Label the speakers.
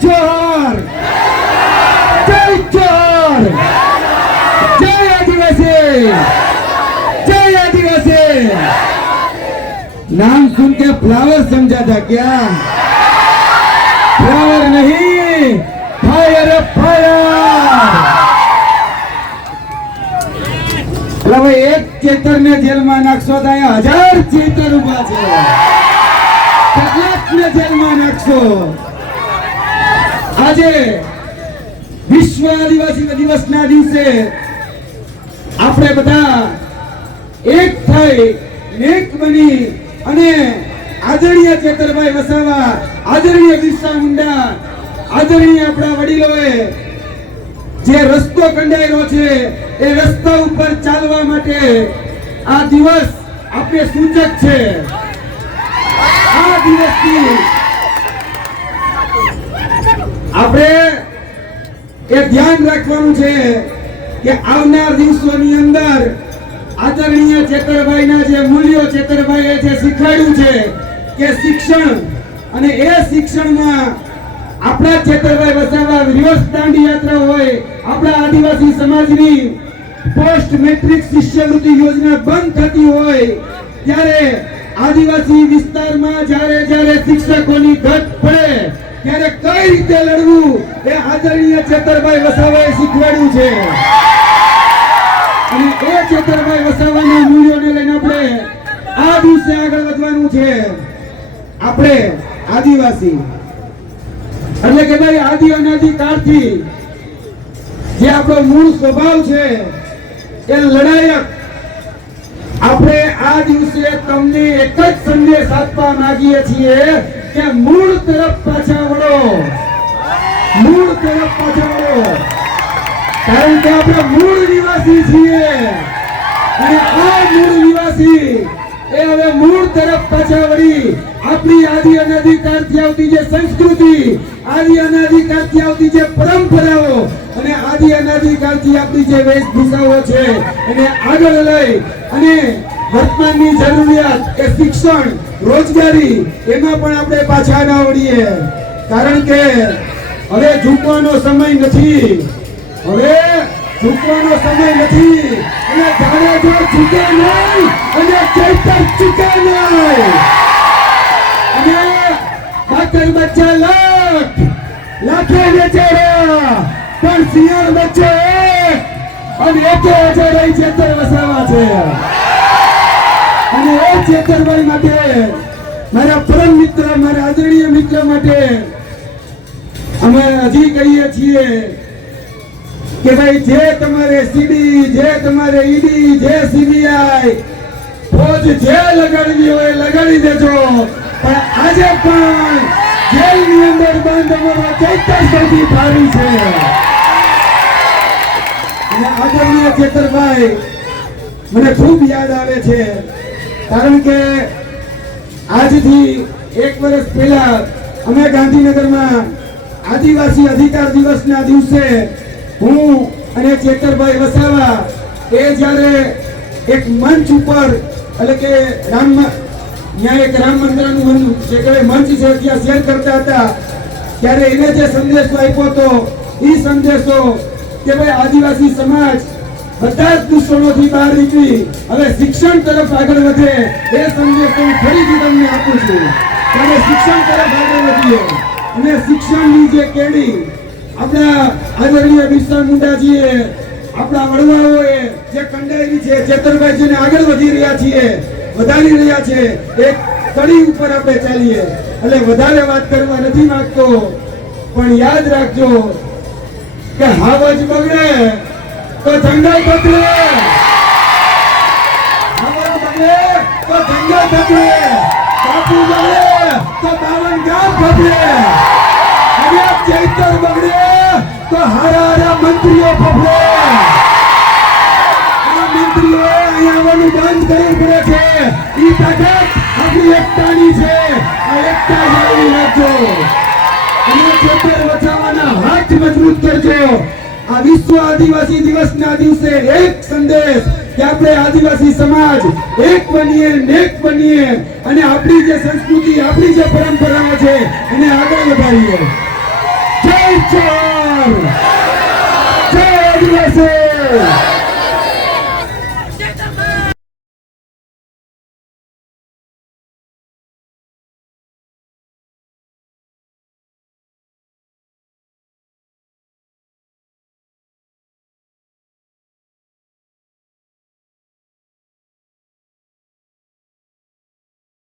Speaker 1: જોહર જય જોહર જય આદિવાસી जय आदिवासी नाम सुन के फ्लावर समझा था क्या फ्लावर नहीं फायर फायर એટલે હવે એક ચેતર ને જેલમાં નાખશો તો અહીંયા હજાર ચેતર ઉભા છે કેટલાક ને જેલમાં નાખશો વિશ્વ આદિવાસી દિવસના દિવસે આપણે બધા એક થઈ નેક બની અને આદરણીય ચેતરભાઈ વસાવા, આદરણીય બિરસા મુંડા, આદરણીય આપણા વડીલોએ જે રસ્તો કંડાયેલો છે એ રસ્તા ઉપર ચાલવા માટે આ દિવસ આપણે સૂચક છે. આ દિવસની આપણે એ ધ્યાન રાખવાનું છે કે આવનાર દિવસોની અંદર આદરણીય ચેતરભાઈના જે મૂલ્યો ચેતરભાઈએ જે શીખવાડ્યું છે કે શિક્ષણ અને એ શિક્ષણમાં આપણા ચેતરભાઈ વસાવા રિવર્સ દાંડી યાત્રા હોય, આપણા આદિવાસી સમાજની પોસ્ટ મેટ્રિક શિષ્યવૃત્તિ યોજના બંધ થતી હોય, ત્યારે આદિવાસી વિસ્તારમાં જ્યારે જ્યારે શિક્ષકોની ઘટ પડે ત્યારે કઈ રીતે લડવું એ આદરણીય ચેતરભાઈ વસાવાએ શીખવાડ્યું છે. અને એ ચેતરભાઈ વસાવાના મૂલ્યોને લઈને આપણે આ દિવસે આગળ વધવાનું છે. આપણે આદિવાસી, એટલે કે ભાઈ આદિ અનાદિ કાળથી જે આપણો મૂળ સ્વભાવ છે, એ લડાયક. આપણે આ દિવસે તમને એક જ સંદેશ આપવા માંગીએ છીએ. કે મૂળ તરફ પાછા વળો. મૂળ તરફ પાછા વળો. કારણ કે આપણે મૂળ નિવાસી છીએ. અને આ મૂળ નિવાસી એ હવે મૂળ તરફ પાછા વળી આપણી આદિ અનાદિકાળથી આવતી જે સંસ્કૃતિ, આદિ અનાદિકાળથી આવતી જે પરંપરાઓ અને આદિ અનાદિકાળથી આપણી જે વેશભૂષાઓ છે એને આગળ લઈ અને વર્તમાનની જરૂરિયાત એ શિક્ષણ, રોજગારી, એમાં પણ આપણે પાછા ના વળીએ. કારણ કે હવે ઝૂકવાનો સમય નથી. હવે ઝૂકવાનો સમય નથી. અને જાણે જો ઝૂકે નહીં, અને ચૈતર ચૂકે નહીં. અને બાકર બચ્ચા લાખ, લાખે બેચારા પણ સિંહણ બચ્ચે અને એકે અજય રહી ચેતર વસાવા છે. અને ચેતરભાઈ માટે, મારા પરમ મિત્ર, મારા આદરણીય મિત્ર માટે અમે હજી કહીએ છીએ કે ભાઈ, જે તમારે સીડી જે તમારે ઈડી જે સીબીઆઈ ફોજ જે લગાડવી હોય, લગાડી દેજો. પણ આજે પણ જેલની અંદર બંધ અમારો ચૈતર સૌથી ભારી છે. અને આદરણીય ચેતરભાઈ, મને ખૂબ યાદ આવે છે. કારણ કે આજથી એક વર્ષ પહેલા અમે ગાંધીનગરમાં આદિવાસી અધિકાર દિવસના દિવસે હું અને ચેતરભાઈ વસાવા એ જ્યારે એક મંચ ઉપર, એટલે કે રામ ત્યાં એક રામ મંદિરનું જે કહેવાય મંચ છે ત્યાં શેર કરતા હતા, ત્યારે એને જે સંદેશો આપ્યો હતો એ સંદેશો કે ભાઈ આદિવાસી સમાજ બધા જ દૂષણોથી બહાર નીકળી હવે શિક્ષણ તરફ આગળ વધે એ સંદેશ હું ફરીથી તમને આપું છું તમે શિક્ષણ તરફ આગળ વધીએ. અને શિક્ષણની જે કેડી આપણા આદરણીય બિરસા મુંડાજીએ, આપણા વડવાઓએ જે કંડાયેલી છે, ચેતરભાઈજીને આગળ વધી રહ્યા છીએ, વધારી રહ્યા છે, એક કડી ઉપર આપણે ચાલીએ. એટલે વધારે વાત કરવા નથી માંગતો, પણ યાદ રાખજો કે હાવજ બગડે. તો જંગલ બગડે હાવજ બગડે તો જંગલ બગડે બાપુ બગડે તો બાવન ગામ બગડે હવે ચૈતર બગડે તો હારા હારા મંત્રીઓ આ મંત્રીઓ અહીંયા આવવાનું બંધ કરી પડે છે. ઈ તાકાત આપણી એકતાની છે. આ એકતા જાળવી રાખજો. અને ચેતર બચાવવાના હાથ મજબૂત કરજો. આ વિશ્વ આદિવાસી દિવસના દિવસે એક સંદેશ કે આપણે આદિવાસી સમાજ એક બનીએ નેક બનીએ અને આપણી જે સંસ્કૃતિ, આપણી જે પરંપરાઓ છે એને આગળ વધારીએ. જોરદાર જય આદિવાસી!